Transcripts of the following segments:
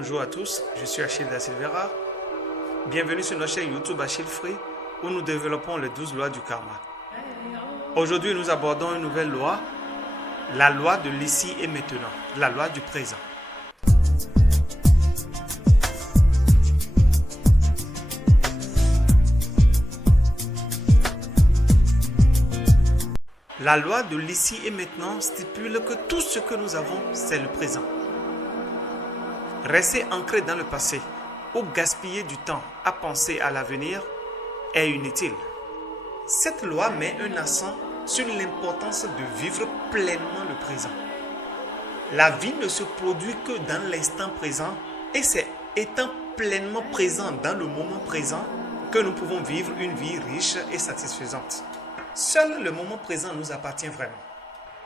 Bonjour à tous, je suis Achille Da Silveira. Bienvenue sur notre chaîne YouTube Achille Free où nous développons les 12 lois du karma. Aujourd'hui, nous abordons une nouvelle loi, la loi de l'ici et maintenant, la loi du présent. La loi de l'ici et maintenant stipule que tout ce que nous avons, c'est le présent. Rester ancré dans le passé ou gaspiller du temps à penser à l'avenir est inutile. Cette loi met un accent sur l'importance de vivre pleinement le présent. La vie ne se produit que dans l'instant présent et c'est étant pleinement présent dans le moment présent que nous pouvons vivre une vie riche et satisfaisante. Seul le moment présent nous appartient vraiment.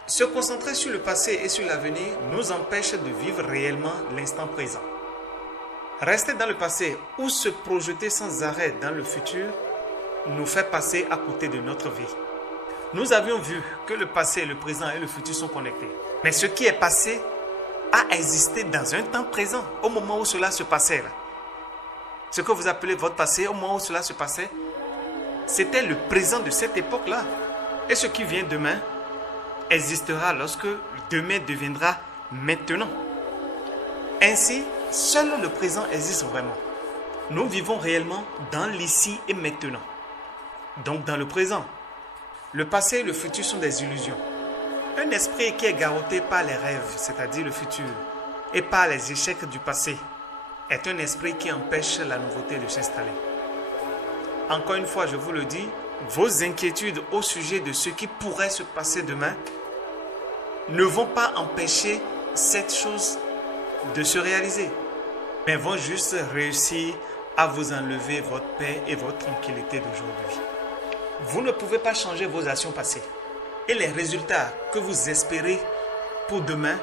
Se concentrer sur le passé et sur l'avenir nous empêche de vivre réellement l'instant présent. Rester dans le passé ou se projeter sans arrêt dans le futur nous fait passer à côté de notre vie. Nous avions vu que le passé, le présent et le futur sont connectés. Mais ce qui est passé a existé dans un temps présent, au moment où cela se passait. Ce que vous appelez votre passé, au moment où cela se passait, c'était le présent de cette époque-là. Et ce qui vient demain existera lorsque demain deviendra maintenant. Ainsi, seul le présent existe vraiment. Nous vivons réellement dans l'ici et maintenant. Donc dans le présent. Le passé et le futur sont des illusions. Un esprit qui est garrotté par les rêves, c'est-à-dire le futur, et par les échecs du passé, est un esprit qui empêche la nouveauté de s'installer. Encore une fois, je vous le dis, vos inquiétudes au sujet de ce qui pourrait se passer demain ne vont pas empêcher cette chose de se réaliser, mais vont juste réussir à vous enlever votre paix et votre tranquillité d'aujourd'hui. Vous ne pouvez pas changer vos actions passées et les résultats que vous espérez pour demain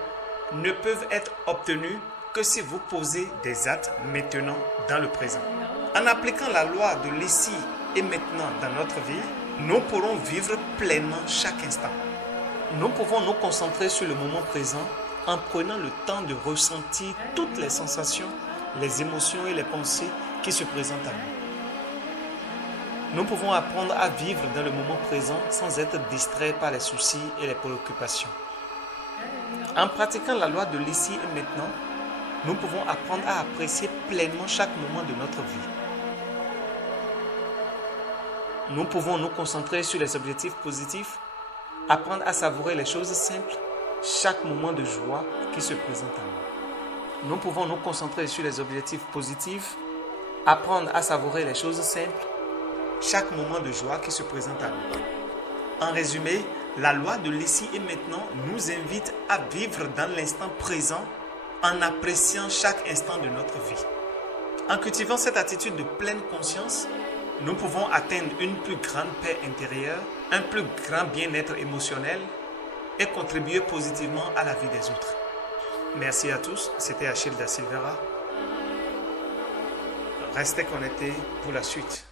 ne peuvent être obtenus que si vous posez des actes maintenant dans le présent. En appliquant la loi de l'ici et maintenant dans notre vie, nous pourrons vivre pleinement chaque instant. Nous pouvons nous concentrer sur le moment présent en prenant le temps de ressentir toutes les sensations, les émotions et les pensées qui se présentent à nous. Nous pouvons apprendre à vivre dans le moment présent sans être distraits par les soucis et les préoccupations. En pratiquant la loi de l'ici et maintenant, nous pouvons apprendre à apprécier pleinement chaque moment de notre vie. Nous pouvons nous concentrer sur les objectifs positifs, apprendre à savourer les choses simples, chaque moment de joie qui se présente à nous. Nous pouvons nous concentrer sur les objectifs positifs, apprendre à savourer les choses simples, chaque moment de joie qui se présente à nous. En résumé, la loi de l'ici et maintenant nous invite à vivre dans l'instant présent en appréciant chaque instant de notre vie. En cultivant cette attitude de pleine conscience, nous pouvons atteindre une plus grande paix intérieure, un plus grand bien-être émotionnel et contribuer positivement à la vie des autres. Merci à tous, c'était Achille Da Silveira. Restez connectés pour la suite.